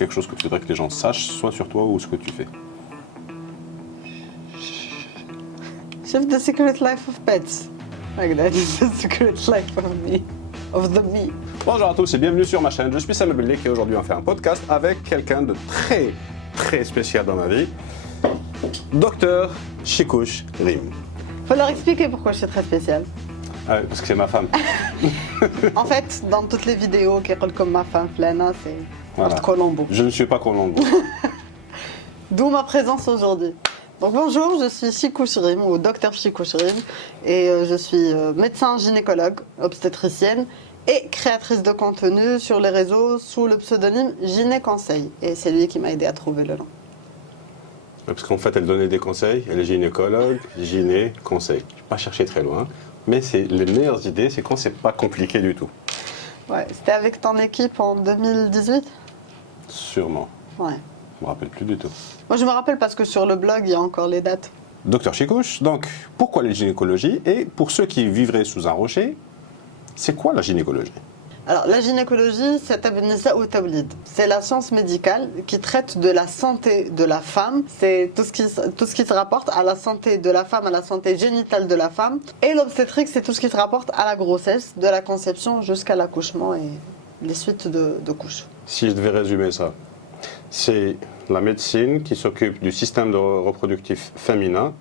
quelque chose que tu voudrais que les gens sachent, soit sur toi ou ce que tu fais. Chef the secret life of pets. Like that is the secret life of me. Of the me. Bonjour à tous et bienvenue sur ma chaîne. Je suis Sam Abdelek et aujourd'hui on fait un podcast avec quelqu'un de très spécial dans ma vie. Docteur Chikouche Rim. Faut leur expliquer pourquoi je suis très spéciale. Ah oui, parce que c'est ma femme. En fait, dans toutes les vidéos qui roulent comme ma femme Flana, c'est Voilà. Colombo. Je ne suis pas Colombo. D'où ma présence aujourd'hui. Donc bonjour, je suis Chikouche Rim, ou docteur Chikouche Rim, et je suis médecin gynécologue, obstétricienne et créatrice de contenu sur les réseaux sous le pseudonyme Gyné Conseil. Et c'est lui qui m'a aidé à trouver le nom. Parce qu'en fait, elle donnait des conseils. Elle est gynécologue, gyné, conseil. Je ne vais pas chercher très loin. Mais c'est les meilleures idées, c'est quand c'est pas compliqué du tout. Ouais, c'était avec ton équipe en 2018 ? Sûrement. Ouais. Je me rappelle plus du tout. Moi je me rappelle parce que sur le blog il y a encore les dates. Docteur Chikouche, donc pourquoi la gynécologie? Et pour ceux qui vivraient sous un rocher, c'est quoi la gynécologie? Alors la gynécologie c'est Tabnisa ou Tawlid. C'est la science médicale qui traite de la santé de la femme. C'est tout ce qui se rapporte à la santé de la femme, à la santé génitale de la femme. Et l'obstétrique c'est tout ce qui se rapporte à la grossesse, de la conception jusqu'à l'accouchement et les suites de couches. Si je devais résumer ça, c'est la médecine qui s'occupe du système reproductif féminin,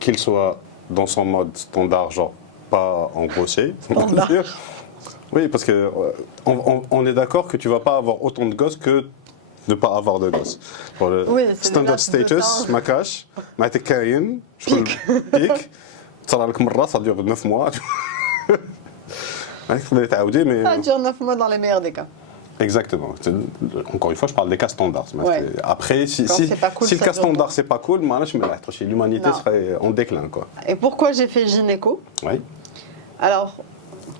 qu'il soit dans son mode standard, genre pas engrossé, on va dire. Oui, parce que on est d'accord que tu vas pas avoir autant de gosses que de pas avoir de gosses. Pour le Oui, c'est standard le laps de status, temps. ma cache, ma kayin, Pic. pic, ça dure 9 mois. Mais Ça dure 9 mois dans les meilleurs des cas. exactement. Encore une fois, je parle des cas standards. Ouais. Après, si Quand c'est pas cool, si le ça cas dure standard pas. c'est pas cool, l'humanité Non. serait en déclin, quoi. Et pourquoi j'ai fait gynéco ? Oui. Alors,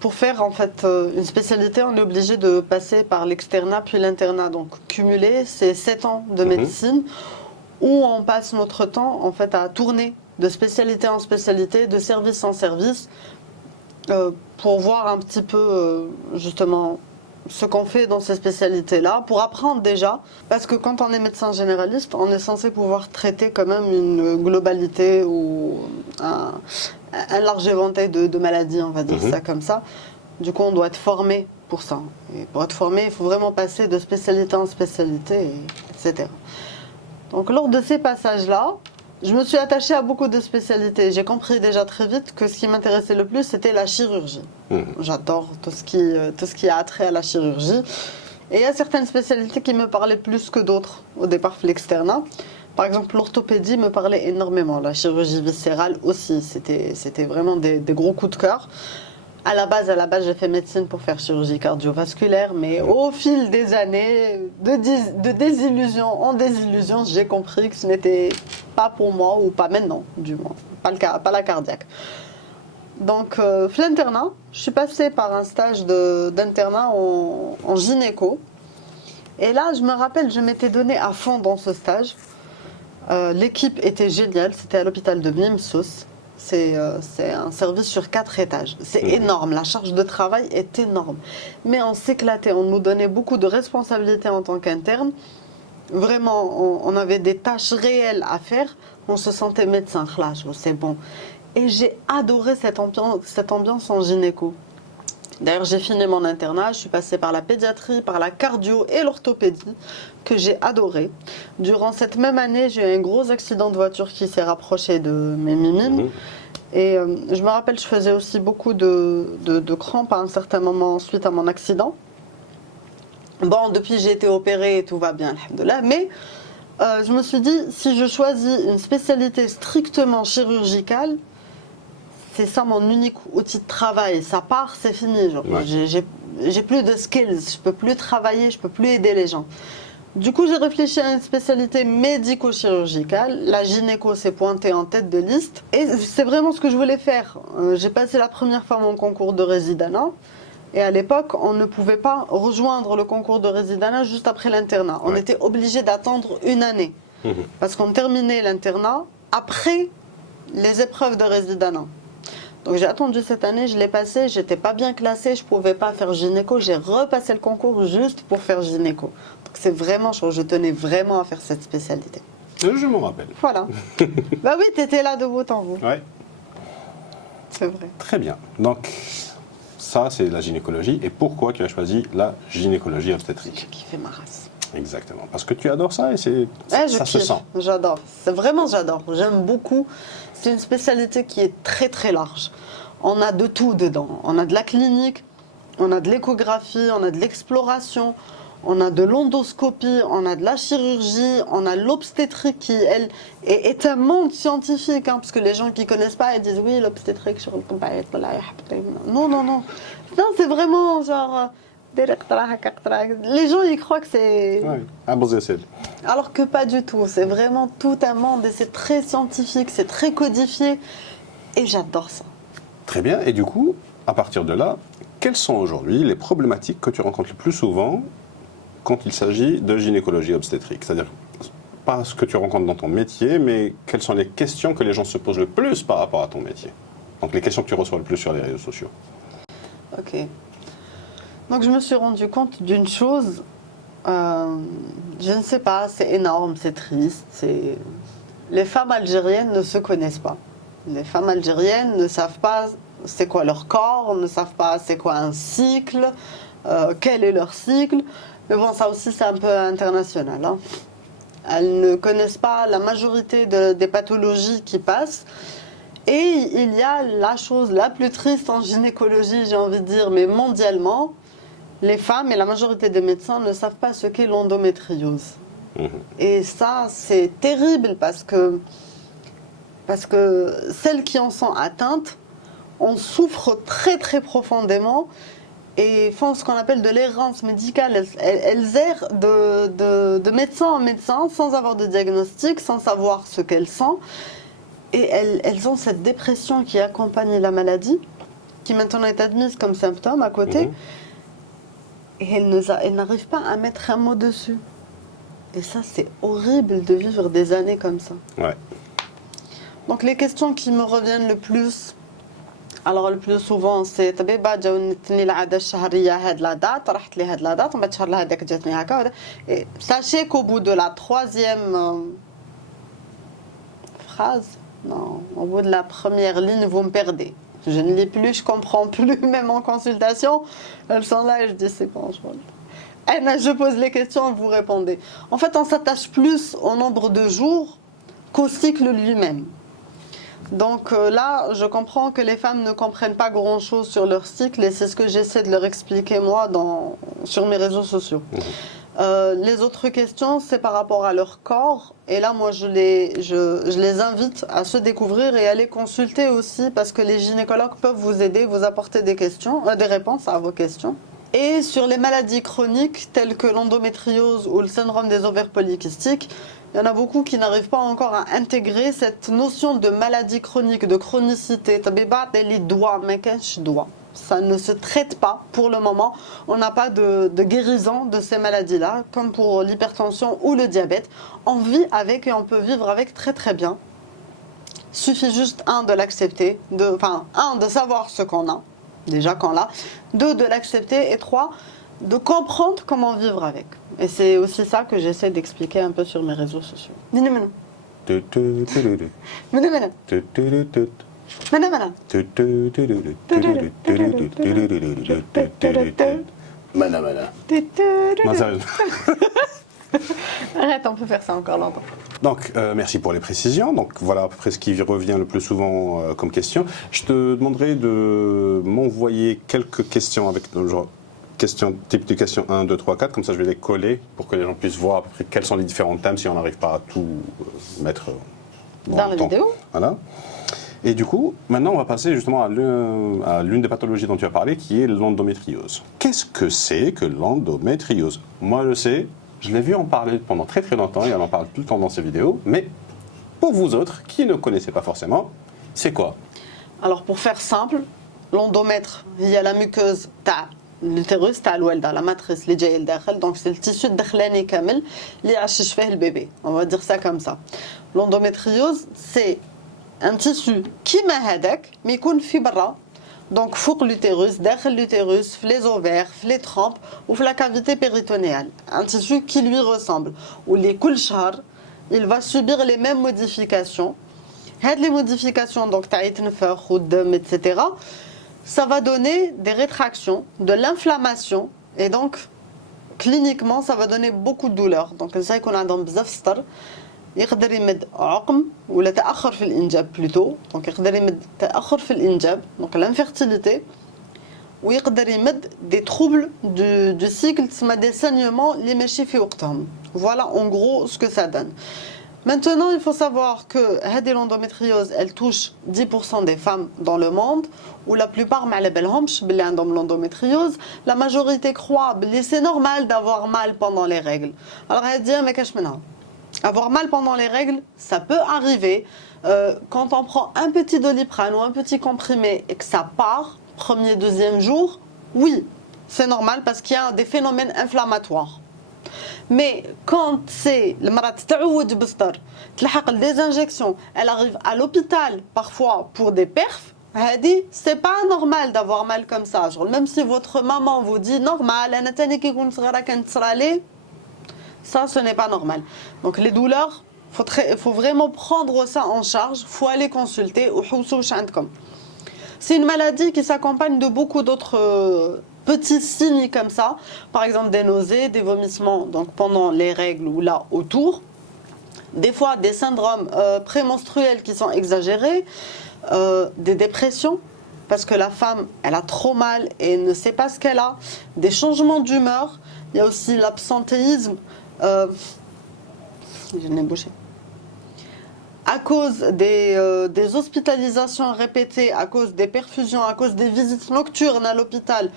pour faire en fait une spécialité, on est obligé de passer par l'externat puis l'internat. Donc, cumuler, c'est 7 ans de médecine où on passe notre temps en fait à tourner de spécialité en spécialité, de service en service, pour voir un petit peu justement ce qu'on fait dans ces spécialités-là, pour apprendre déjà, parce que quand on est médecin généraliste, on est censé pouvoir traiter quand même une globalité ou un large éventail de maladies, on va dire ça comme ça. Du coup, on doit être formé pour ça. Et pour être formé, il faut vraiment passer de spécialité en spécialité, etc. Donc, lors de ces passages-là, je me suis attachée à beaucoup de spécialités. J'ai compris déjà très vite que ce qui m'intéressait le plus, c'était la chirurgie. J'adore tout ce qui a attrait à la chirurgie. Et il y a certaines spécialités qui me parlaient plus que d'autres. Au départ, l'externat. Par exemple, l'orthopédie me parlait énormément. La chirurgie viscérale aussi. C'était vraiment des gros coups de cœur. À la base, j'ai fait médecine pour faire chirurgie cardiovasculaire, mais au fil des années, de désillusion en désillusion, j'ai compris que ce n'était pas pour moi, ou pas maintenant, du moins, pas la cardiaque. Donc, l'internat, je suis passée par un stage d'internat en gynéco, et là, je me rappelle, je m'étais donnée à fond dans ce stage. L'équipe était géniale, c'était à l'hôpital de Mimsos. C'est un service sur 4 étages. C'est énorme, la charge de travail est énorme. Mais on s'éclatait, on nous donnait beaucoup de responsabilités en tant qu'interne. Vraiment, on avait des tâches réelles à faire. On se sentait médecin, c'est bon. Et j'ai adoré cette ambiance en gynéco. D'ailleurs, j'ai fini mon internat, je suis passée par la pédiatrie, par la cardio et l'orthopédie, que j'ai adoré. Durant cette même année, j'ai eu un gros accident de voiture qui s'est rapproché de mes mimines. Et je me rappelle, je faisais aussi beaucoup de crampes à un certain moment suite à mon accident. Bon, depuis j'ai été opérée et tout va bien, alhamdoulilah. Mais je me suis dit, si je choisis une spécialité strictement chirurgicale, c'est ça mon unique outil de travail. Ça part, c'est fini. Genre. Ouais. J'ai plus de skills, je peux plus travailler, je peux plus aider les gens. Du coup, j'ai réfléchi à une spécialité médico-chirurgicale. La gynéco s'est pointée en tête de liste. Et c'est vraiment ce que je voulais faire. J'ai passé la première fois mon concours de résidanat. Et à l'époque, on ne pouvait pas rejoindre le concours de résidanat juste après l'internat. On était obligé d'attendre une année. Parce qu'on terminait l'internat après les épreuves de résidanat. Donc j'ai attendu cette année, je l'ai passé, j'étais pas bien classée, je pouvais pas faire gynéco, j'ai repassé le concours juste pour faire gynéco. que c'est vraiment chaud. Je tenais vraiment à faire cette spécialité. Je m'en rappelle. Voilà. Bah oui, t'étais là de bout en bout. Ouais. C'est vrai. Très bien. Donc, ça, c'est la gynécologie. Et pourquoi tu as choisi la gynécologie obstétrique? J'ai kiffé ma race. Exactement. Parce que tu adores ça et Ouais, ça se sent. J'adore. C'est vraiment, j'adore. J'aime beaucoup. C'est une spécialité qui est très, très large. On a de tout dedans. On a de la clinique, on a de l'échographie, on a de l'exploration, on a de l'endoscopie, on a de la chirurgie, on a l'obstétrique qui, elle, est un monde scientifique. Parce que les gens qui ne connaissent pas, ils disent oui, l'obstétrique sur le combat. Non, non, non. Non, c'est vraiment genre. Les gens, ils croient que c'est. Oui, un bon essai. Alors que pas du tout. C'est vraiment tout un monde et c'est très scientifique, c'est très codifié. Et j'adore ça. Très bien. Et du coup, à partir de là, quelles sont aujourd'hui les problématiques que tu rencontres le plus souvent quand il s'agit de gynécologie obstétrique? C'est-à-dire, pas ce que tu rencontres dans ton métier, mais quelles sont les questions que les gens se posent le plus par rapport à ton métier? Donc les questions que tu reçois le plus sur les réseaux sociaux. Ok. Donc je me suis rendu compte d'une chose. Je ne sais pas, c'est énorme, c'est triste. Les femmes algériennes ne se connaissent pas. Les femmes algériennes ne savent pas c'est quoi leur corps, ne savent pas c'est quoi un cycle, quel est leur cycle. Mais bon, ça aussi c'est un peu international. Hein. Elles ne connaissent pas la majorité des pathologies qui passent. Et il y a la chose la plus triste en gynécologie, j'ai envie de dire, mais mondialement, les femmes et la majorité des médecins ne savent pas ce qu'est l'endométriose. Et ça, c'est terrible parce que celles qui en sont atteintes, on souffre très très profondément et font ce qu'on appelle de l'errance médicale. Elles errent de médecin en médecin sans avoir de diagnostic, sans savoir ce qu'elles sentent. Et elles ont cette dépression qui accompagne la maladie, qui maintenant est admise comme symptôme à côté. Et elles n'arrivent pas à mettre un mot dessus. Et ça, c'est horrible de vivre des années comme ça. Ouais. Donc les questions qui me reviennent le plus, alors le plus souvent c'est طبيبة جاونتني العادة الشهرية هاد لا دات رحت لي هاد لا دات ومن بعد شهر هذاك جاتني هكا. Et sachez qu'au bout de la troisième phrase, non, au bout de la première ligne, vous me perdez. Je ne lis plus, je comprends plus, même en consultation. Elles sont là et je dis c'est bon, je pose les questions, vous répondez. En fait, on s'attache plus au nombre de jours qu'au cycle lui-même. Donc là, je comprends que les femmes ne comprennent pas grand-chose sur leur cycle et c'est ce que j'essaie de leur expliquer moi sur mes réseaux sociaux. Les autres questions, c'est par rapport à leur corps. Et là, moi, je les invite à se découvrir et à les consulter aussi parce que les gynécologues peuvent vous aider, vous apporter des réponses à vos questions. Et sur les maladies chroniques telles que l'endométriose ou le syndrome des ovaires polykystiques, il y en a beaucoup qui n'arrivent pas encore à intégrer cette notion de maladie chronique, de chronicité. Ça ne se traite pas pour le moment. On n'a pas de guérison de ces maladies-là, comme pour l'hypertension ou le diabète. On vit avec et on peut vivre avec très très bien. Il suffit juste, de l'accepter, de savoir ce qu'on a, déjà qu'on l'a, de l'accepter, et 3, de comprendre comment vivre avec. Et c'est aussi ça que j'essaie d'expliquer un peu sur mes réseaux sociaux. Arrête, on peut faire ça encore longtemps. Donc, merci pour les précisions. Donc, voilà à peu près ce qui revient le plus souvent comme question. Je te demanderai de m'envoyer quelques questions avec genre type de questions 1, 2, 3, 4. Comme ça, je vais les coller pour que les gens puissent voir à peu près quels sont les différents thèmes si on n'arrive pas à tout mettre dans la vidéo. Voilà. Et du coup, maintenant, on va passer justement à l'une des pathologies dont tu as parlé, qui est l'endométriose. Qu'est-ce que c'est que l'endométriose? Moi, je sais, je l'ai vu en parler pendant très très longtemps, et on en parle tout le temps dans ces vidéos, mais pour vous autres, qui ne connaissez pas forcément, c'est quoi? Alors, pour faire simple, l'endomètre, il y a la muqueuse l'utérus, la matrice, les جايه لداخل, donc c'est le tissu الداخلاني كامل اللي يعشش فيه البيبي. On va dire ça comme ça. L'endométriose, c'est un tissu كيما هذاك mais يكون في برا. Donc, فوق l'utérus, derrière l'utérus, les ovaires, les trompes ou la cavité péritoniale. Un tissu qui lui ressemble. Ou les كل شهر, il va subir les mêmes modifications. Les modifications, donc etc., ça va donner des rétractions, de l'inflammation, et donc cliniquement ça va donner beaucoup de douleurs. Donc ça qu'on a dans بزاف سطر يقدر يمد عقم ولا تأخر في الإنجاب plutôt. Donc يقدر يمد تأخر في الإنجاب, donc l'infertilité, ويقدر يمد des troubles du cycle, des saignements اللي ماشي في وقتهم. Voilà en gros ce que ça donne. Maintenant, il faut savoir que l'endométriose, elle touche 10% des femmes dans le monde, où la plupart l'endométriose, la majorité croit que c'est normal d'avoir mal pendant les règles. Alors, elle dit, mais qu'est-ce que avoir mal pendant les règles, ça peut arriver quand on prend un petit Doliprane ou un petit comprimé et que ça part, premier, deuxième jour, oui, c'est normal parce qu'il y a des phénomènes inflammatoires. Mais quand c'est le marat des injections, elle arrive à l'hôpital parfois pour des perfs, c'est pas normal d'avoir mal comme ça. Genre, même si votre maman vous dit normal, ça ce n'est pas normal. Donc les douleurs, il faut vraiment prendre ça en charge, il faut aller consulter. C'est une maladie qui s'accompagne de beaucoup d'autres petits signes comme ça, par exemple des nausées, des vomissements donc pendant les règles ou là autour, des fois des syndromes prémenstruels qui sont exagérés, des dépressions parce que la femme elle a trop mal et ne sait pas ce qu'elle a, des changements d'humeur, il y a aussi l'absentéisme, je n'ai bouché. À cause des hospitalisations répétées, à cause des perfusions, à cause des visites nocturnes à l'hôpital,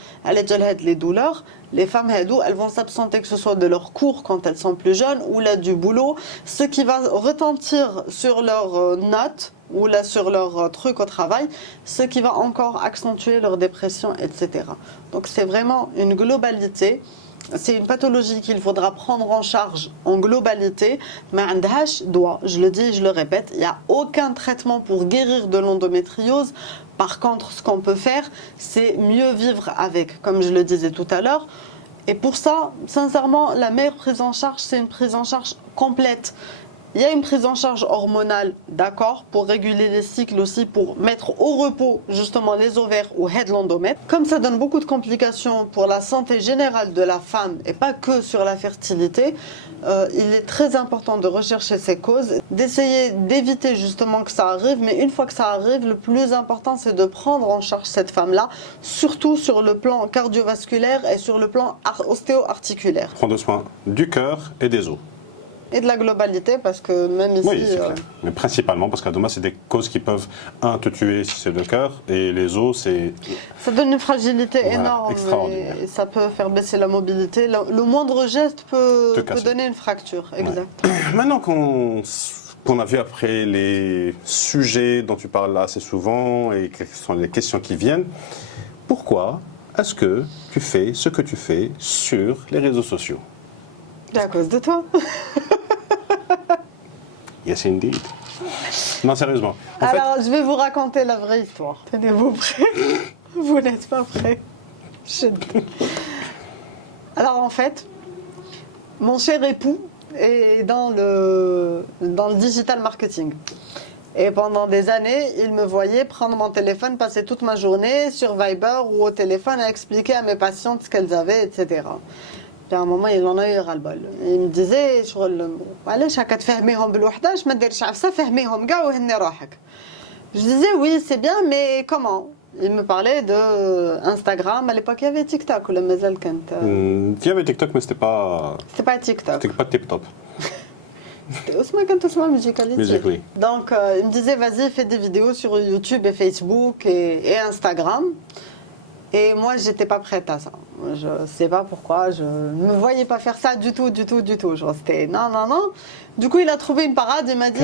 les douleurs, les femmes elles vont s'absenter que ce soit de leurs cours quand elles sont plus jeunes ou là du boulot, ce qui va retentir sur leurs notes ou là sur leur truc au travail, ce qui va encore accentuer leur dépression, etc. Donc c'est vraiment une globalité. C'est une pathologie qu'il faudra prendre en charge en globalité, mais je le dis, je le répète, il n'y a aucun traitement pour guérir de l'endométriose. Par contre, ce qu'on peut faire, c'est mieux vivre avec, comme je le disais tout à l'heure. Et pour ça, sincèrement, la meilleure prise en charge, c'est une prise en charge complète. Il y a une prise en charge hormonale, d'accord, pour réguler les cycles aussi, pour mettre au repos justement les ovaires ou l'endomètre. Comme ça donne beaucoup de complications pour la santé générale de la femme et pas que sur la fertilité, il est très important de rechercher ces causes, d'essayer d'éviter justement que ça arrive, mais une fois que ça arrive, le plus important c'est de prendre en charge cette femme-là, surtout sur le plan cardiovasculaire et sur le plan ostéo-articulaire. Prendre soin du cœur et des os. Et de la globalité, parce que même ici... Oui, c'est clair. Mais principalement parce qu'à Doma, c'est des causes qui peuvent, te tuer si c'est le cœur, et les os, c'est... Ça donne une fragilité énorme, extraordinaire. et ça peut faire baisser la mobilité. Le moindre geste peut donner une fracture, exact. Ouais. Maintenant qu'on a vu après les sujets dont tu parles là assez souvent, et quelles sont les questions qui viennent, pourquoi est-ce que tu fais ce que tu fais sur les réseaux sociaux? C'est à cause de toi. Yes, indeed. Non, sérieusement. Alors, je vais vous raconter la vraie histoire. Tenez-vous prêts? Vous n'êtes pas prêts. Alors, en fait, mon cher époux est dans le digital marketing. Et pendant des années, il me voyait prendre mon téléphone, passer toute ma journée sur Viber ou au téléphone à expliquer à mes patientes ce qu'elles avaient, etc. Puis à un moment, il en a eu ras-le-bol. Il me disait, علاش هكا تفهميهم بالوحداش ما ديرش عفسه فهميهم كاع وهني روحك. Je disais oui, c'est bien, mais comment? Il me parlait de Instagram. À l'époque, il y avait TikTok ou le mazal quand. Il y avait TikTok, mais c'était pas. C'était pas TikTok. C'était pas tip top. C'était Ousmane quand Ousmane Musicality. Musique, oui. Donc, il me disait, vas-y, fais des vidéos sur YouTube et Facebook et Instagram. Et moi, j'étais pas prête à ça. Je sais pas pourquoi, je ne me voyais pas faire ça du tout. Genre, c'était non. Du coup, il a trouvé une parade, il m'a dit...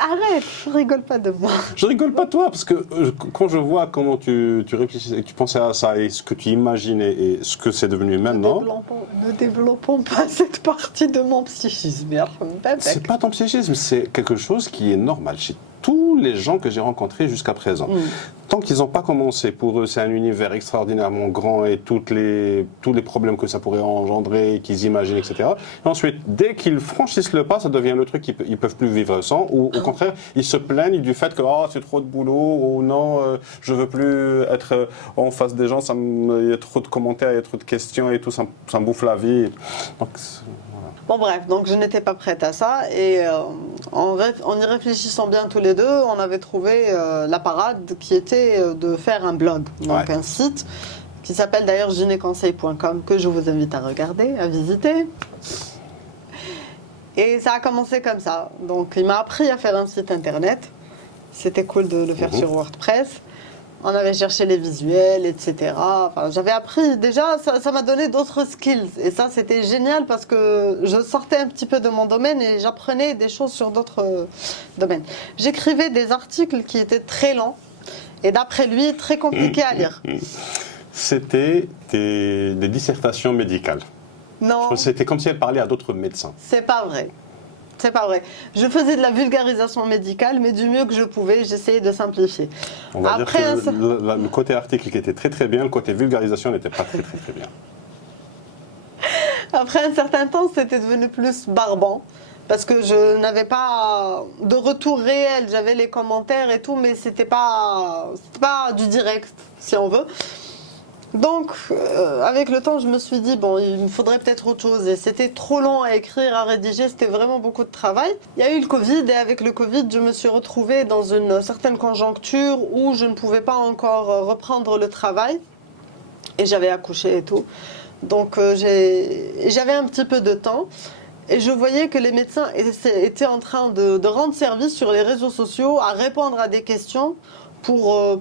Arrête, je rigole pas de moi. Je rigole pas de toi, parce que quand je vois comment tu réfléchissais, et que tu pensais à ça, et ce que tu imaginais, et ce que c'est devenu maintenant, Ne développons pas cette partie de mon psychisme. c'est pas ton psychisme, c'est quelque chose qui est normal chez tous les gens que j'ai rencontrés jusqu'à présent. Tant qu'ils n'ont pas commencé, pour eux, c'est un univers extraordinairement grand et tous les problèmes que ça pourrait engendrer, qu'ils imaginent, etc. Et ensuite, dès qu'ils franchissent le pas, ça devient le truc qu'ils ne peuvent plus vivre sans, ou au contraire, ils se plaignent du fait que oh, c'est trop de boulot, ou non, je veux plus être en face des gens, il y a trop de commentaires, il y a trop de questions et tout, ça me bouffe la vie. Donc, bon bref, donc je n'étais pas prête à ça et en y réfléchissant bien tous les deux, on avait trouvé la parade qui était de faire un blog, donc un site qui s'appelle d'ailleurs gynéconseil.com que je vous invite à regarder, à visiter. Et ça a commencé comme ça. Donc il m'a appris à faire un site internet. C'était cool de le faire sur WordPress. On avait cherché les visuels, etc. Enfin, j'avais appris, déjà, ça m'a donné d'autres skills. Et ça, c'était génial parce que je sortais un petit peu de mon domaine et j'apprenais des choses sur d'autres domaines. J'écrivais des articles qui étaient très lents et d'après lui, très compliqués à lire. C'était des dissertations médicales. Non. C'était comme si elle parlait à d'autres médecins. C'est pas vrai. C'est pas vrai. Je faisais de la vulgarisation médicale, mais du mieux que je pouvais, j'essayais de simplifier. On va dire que le côté article qui était très très bien, le côté vulgarisation n'était pas très très très bien. Après un certain temps, c'était devenu plus barbant, parce que je n'avais pas de retour réel. J'avais les commentaires et tout, mais c'était pas du direct, si on veut. Donc, avec le temps, je me suis dit, bon, il me faudrait peut-être autre chose. Et c'était trop long à écrire, à rédiger, c'était vraiment beaucoup de travail. Il y a eu le Covid, et avec le Covid, je me suis retrouvée dans une certaine conjoncture où je ne pouvais pas encore reprendre le travail. Et j'avais accouché et tout. Donc, j'avais un petit peu de temps. Et je voyais que les médecins étaient en train de rendre service sur les réseaux sociaux, à répondre à des questions pour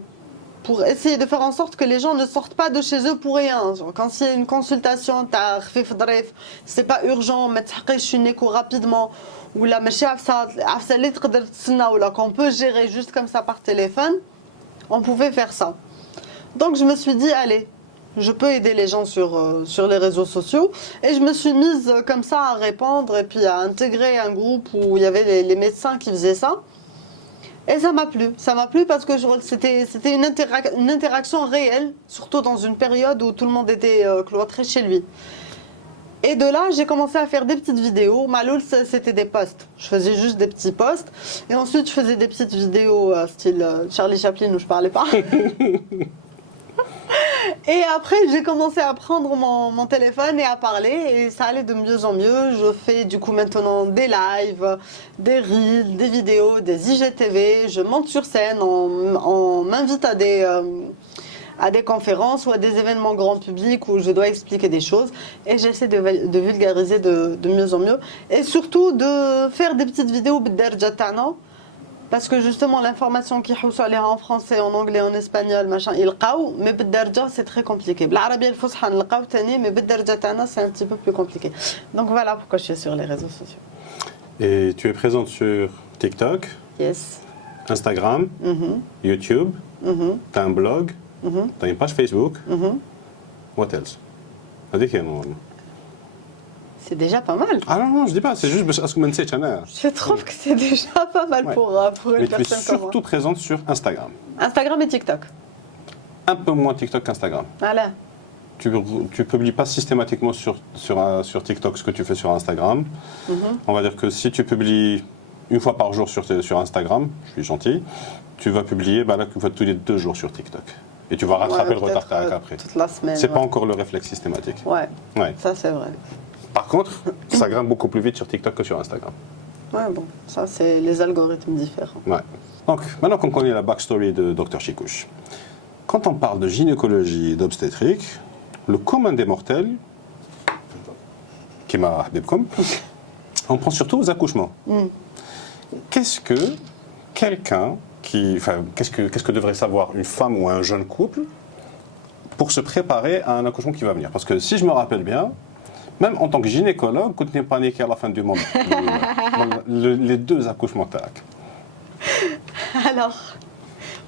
essayer de faire en sorte que les gens ne sortent pas de chez eux pour rien. Quand il y a une consultation, c'est pas urgent, mais tu une écho rapidement, ou la qu'on peut gérer juste comme ça par téléphone, on pouvait faire ça. Donc je me suis dit, allez, je peux aider les gens sur les réseaux sociaux. Et je me suis mise comme ça à répondre et puis à intégrer un groupe où il y avait les médecins qui faisaient ça. Et ça m'a plu. Ça m'a plu parce que c'était une interaction réelle, surtout dans une période où tout le monde était cloîtré chez lui. Et de là, j'ai commencé à faire des petites vidéos. Maloul, c'était des posts. Je faisais juste des petits posts. Et ensuite, je faisais des petites vidéos style Charlie Chaplin où je parlais pas. Et après, j'ai commencé à prendre mon téléphone et à parler, et ça allait de mieux en mieux. Je fais du coup maintenant des lives, des reels, des vidéos, des IGTV. Je monte sur scène, on m'invite à des conférences ou à des événements grand public où je dois expliquer des choses. Et j'essaie de vulgariser de mieux en mieux. Et surtout de faire des petites vidéos b'derja ta'na. Parce que justement, l'information qui est en français, en anglais, en espagnol, machin, il qaou, mais b'derja, c'est très compliqué. L'arabie al-fusha, il qaou tani, mais b'derja ta'na, c'est un petit peu plus compliqué. Donc voilà pourquoi je suis sur les réseaux sociaux. Et tu es présente sur TikTok, Yes. Instagram, YouTube, tu as un blog, tu as une page Facebook. What else? C'est déjà pas mal. Ah non, je dis pas, c'est juste parce que je ne sais pas. Je trouve que c'est déjà pas mal pour une Mais tu es personne comme moi. surtout présente sur Instagram. Instagram et TikTok. Un peu moins TikTok qu'Instagram. Voilà. Tu publies pas systématiquement sur TikTok ce que tu fais sur Instagram. On va dire que si tu publies une fois par jour sur Instagram, je suis gentil, tu vas publier là, une fois tous les 2 jours sur TikTok. Et tu vas rattraper le retard après. Toute la semaine. C'est pas encore le réflexe systématique. Ouais. Ouais. Ça, c'est vrai. Par contre, ça grimpe beaucoup plus vite sur TikTok que sur Instagram. Ouais, bon. Ça, c'est les algorithmes différents. Ouais. Donc, maintenant qu'on connaît la backstory de Dr Chikouche, quand on parle de gynécologie et d'obstétrique, le commun des mortels, qui m'a habibkom, on pense surtout aux accouchements. Qu'est-ce que quelqu'un qu'est-ce que devrait savoir une femme ou un jeune couple pour se préparer à un accouchement qui va venir? Parce que si je me rappelle bien, même en tant que gynécologue, quand tu n'es paniqué à la fin du monde, les 2 accouchements tac. Alors,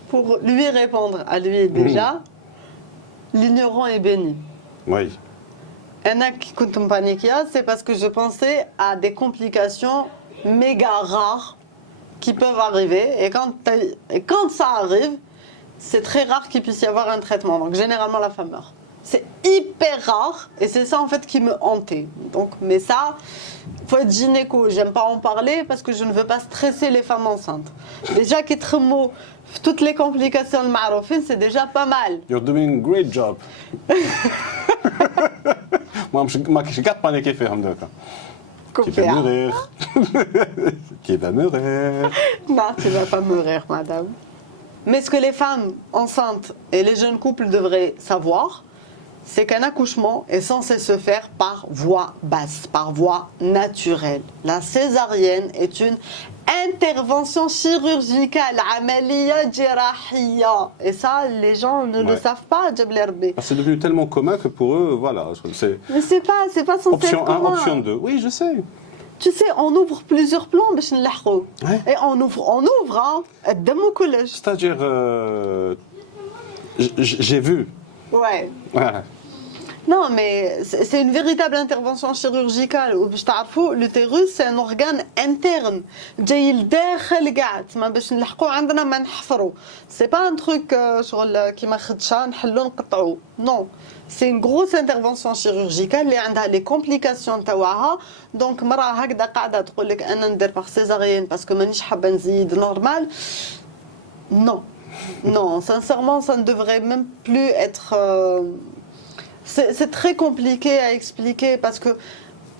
pour lui répondre à lui déjà, l'ignorant est béni. Oui. C'est parce que je pensais à des complications méga rares qui peuvent arriver. Et quand ça arrive, c'est très rare qu'il puisse y avoir un traitement. Donc généralement, la femme meurt. C'est hyper rare et c'est ça en fait qui me hantait. Donc, mais ça, faut être gynéco. J'aime pas en parler parce que je ne veux pas stresser les femmes enceintes. Déjà qu'être toutes les complications de Maroufine, c'est déjà pas mal. You're doing a great job. Moi, je ne garde pas les faire Qui va mourir. Qui va mourir. Non, tu vas pas mourir, madame. Mais ce que les femmes enceintes et les jeunes couples devraient savoir, c'est qu'un accouchement est censé se faire par voie basse, par voie naturelle. La césarienne est une intervention chirurgicale, amaliya jirahiya. Et ça, les gens ne le savent pas, Jabal Herbe. C'est devenu tellement commun que pour eux, voilà. Mais c'est pas censé option être commun. 1, option 2. Oui, je sais. Tu sais, on ouvre plusieurs plans, mais je ne Ouais. Et on ouvre, hein. C'est-à-dire, j'ai vu. Ouais. Voilà. Non, mais c'est une véritable intervention chirurgicale. L'utérus, c'est un organe interne. C'est pas un truc non. C'est une grosse intervention chirurgicale اللي عندها les complications تاعها. Donc مرة هكذا قاعدة تقول لك أنا ندير par césarienne parce que مانيش حابة نزيد normal. Non. Non, sincèrement, ça ne devrait même plus être c'est très compliqué à expliquer parce que,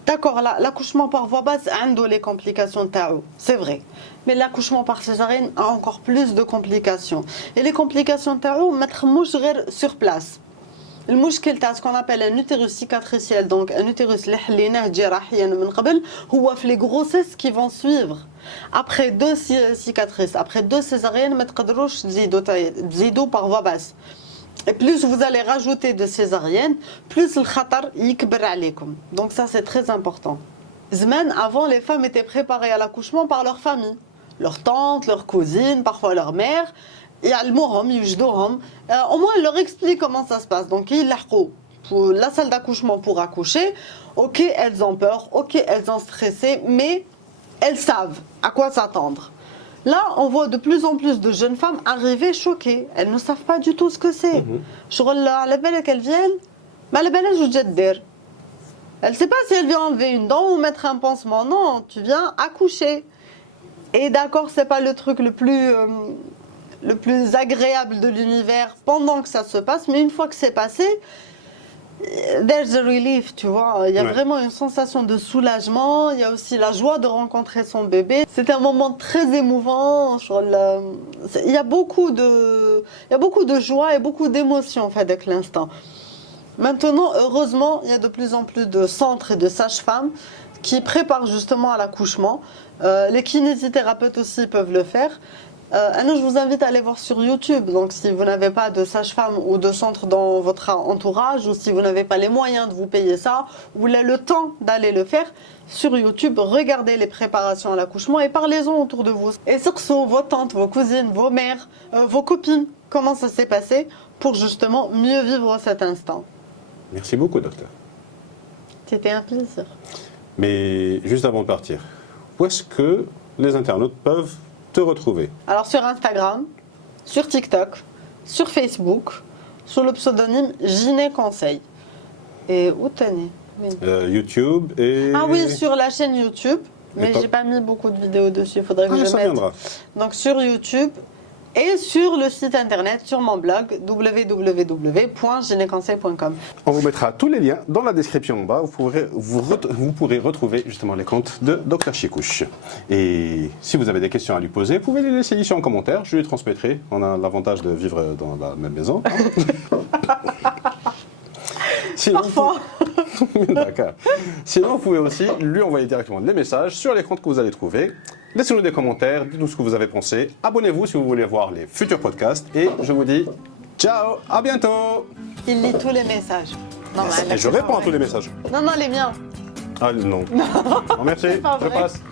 d'accord, l'accouchement par voie basse a les complications TAO, c'est vrai. Mais l'accouchement par césarienne a encore plus de complications. Et les complications TAO, mettre mouche sur place. Le mouche ce qu'on appelle un utérus cicatriciel, donc un utérus les grossesses qui vont suivre. Après 2 cicatrices, après 2 césariennes, mettre par voie basse. Et plus vous allez rajouter de césariennes, plus le khatar yikber alaykoum. Donc ça c'est très important. Zman, avant les femmes étaient préparées à l'accouchement par leur famille, leur tante, leur cousine, parfois leur mère. Au moins ils leur expliquent comment ça se passe. Donc ils pour la salle d'accouchement pour accoucher. Ok, elles ont peur, ok, elles ont stressé, mais elles savent à quoi s'attendre. Là, on voit de plus en plus de jeunes femmes arriver choquées. Elles ne savent pas du tout ce que c'est. Elle ne sait pas si elle vient enlever une dent ou mettre un pansement. Non, tu viens accoucher. Et d'accord, c'est pas le truc le plus agréable de l'univers pendant que ça se passe, mais une fois que c'est passé, there's a relief, tu vois. Il y a vraiment une sensation de soulagement. Il y a aussi la joie de rencontrer son bébé. C'est un moment très émouvant. Il y a beaucoup de joie et beaucoup d'émotions en fait avec l'instant. Maintenant, heureusement, il y a de plus en plus de centres et de sages-femmes qui préparent justement à l'accouchement. Les kinésithérapeutes aussi peuvent le faire. Je vous invite à aller voir sur YouTube. Donc, si vous n'avez pas de sage-femme ou de centre dans votre entourage, ou si vous n'avez pas les moyens de vous payer ça, ou vous avez le temps d'aller le faire, sur YouTube, regardez les préparations à l'accouchement et parlez-en autour de vous. Et surtout, vos tantes, vos cousines, vos mères, vos copines, comment ça s'est passé pour justement mieux vivre cet instant. Merci beaucoup, docteur. C'était un plaisir. Mais juste avant de partir, où est-ce que les internautes peuvent te retrouver? Alors sur Instagram, sur TikTok, sur Facebook, sous le pseudonyme Giné Conseil. Et où tenez YouTube et... Ah oui, sur la chaîne YouTube, mais j'ai pas mis beaucoup de vidéos dessus, il faudrait que je ça mette. viendra. Donc sur YouTube et sur le site internet, sur mon blog www.gineconseil.com. On vous mettra tous les liens dans la description en bas. Vous pourrez retrouver justement les comptes de Dr Chikouche. Et si vous avez des questions à lui poser, vous pouvez les laisser ici en commentaire. Je lui transmettrai. On a l'avantage de vivre dans la même maison. Sinon, Parfois. D'accord. Sinon, vous pouvez aussi lui envoyer directement des messages sur les comptes que vous allez trouver. Laissez-nous des commentaires, dites-nous ce que vous avez pensé. Abonnez-vous si vous voulez voir les futurs podcasts. Et je vous dis ciao, à bientôt. Il lit tous les messages. Non, Et je réponds à tous les messages. Non, les miens. Ah non. Non merci, pas je vrai. passe.